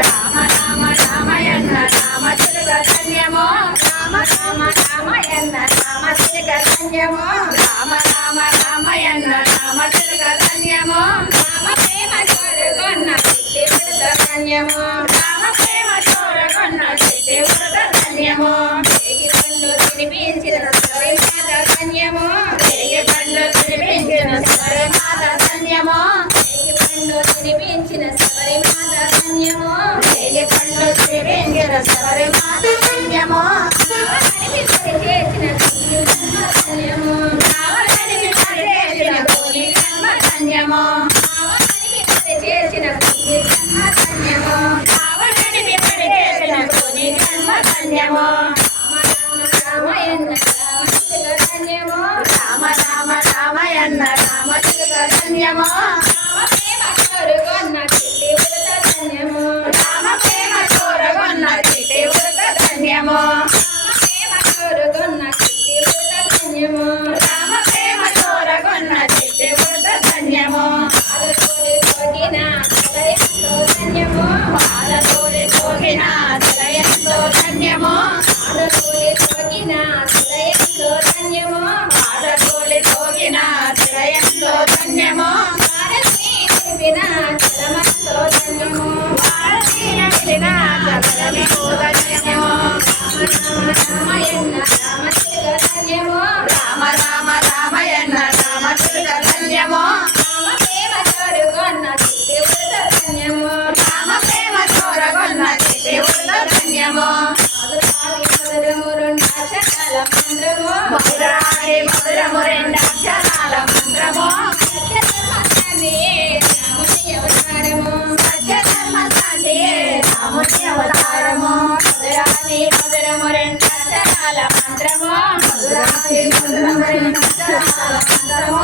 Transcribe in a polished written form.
రామ రామ రామయన్న రామ చిలుక ధన్యమో రామ రామ రామయన్న రామ చిలుక ధన్యమో రామ రామ రామయన్న రామ చిలుక ధన్యమో రామ ప్రేమ చూరుగొన్న చిట్టి వృత ధన్యమో రామ ప్రేమ చూరుగొన్న చిట్టి వృత ధన్యమో రేగి పండు తినిపించిన సరి మాత ధన్యమో రేగి పండు తినిపించిన సరి మాత ధన్యమో రేగి పండు తినిపించిన సరి మాత ధన్యమో రేగి పండు తినిపించిన సరి మాత ధన్యమో చేసిన ధన్యమో రావణుడిని చేసిన కోని కర్మ ధన్యమో చేసిన ధన్యమో రావణుడిని చేసిన కోని కర్మ ధన్యమో ధన్యమో రామ రామ రామయన్న రామ చిలుక ధన్యమో రామ ప్రేమ చూరుగొన్న చిట్టి వృత ధన్యమో రామ ప్రేమ చూరుగొన్న చిట్టి వృత ధన్యమో రామ ప్రేమ చూరుగొన్న చిట్టి వృత ధన్యమో రామ ప్రేమ చూరుగొన్న చిట్టి వృత ధన్యమో పాదతోడి సోకిన తలయంతో ధన్యమో పాదతోడి సోకిన తలయంతో ధన్యమో పాదతోడి సోకిన తలయంతో ధన్యమో పాదతోడి సోకిన తలయంతో ధన్యమో భారతీ నిలిపిన చలమంతో ధన్యమో భారతీ నిలిపిన చలమంతో ధన్యమో రామయన్న రామ చిలుక ధన్యమో రామ రామ రామయన్న రామ చిలుక ధన్యమో రామ ప్రేమ చూరుగొన్న చిట్టి వృత ధన్యమో రామ ప్రేమ చూరుగొన్న చిట్టి వృత ధన్యమో మధురాది మధురము రెండక్షరాల మంత్రము మధురాది మధురము రెండక్షరాల మంత్రము రాముని అవతారము సత్యధర్మ శాంతియే రాముని అవతారము మధురాది మధురము రెండక్షరాల మంత్రము మధురాది మధురము రెండక్షరాల మంత్రము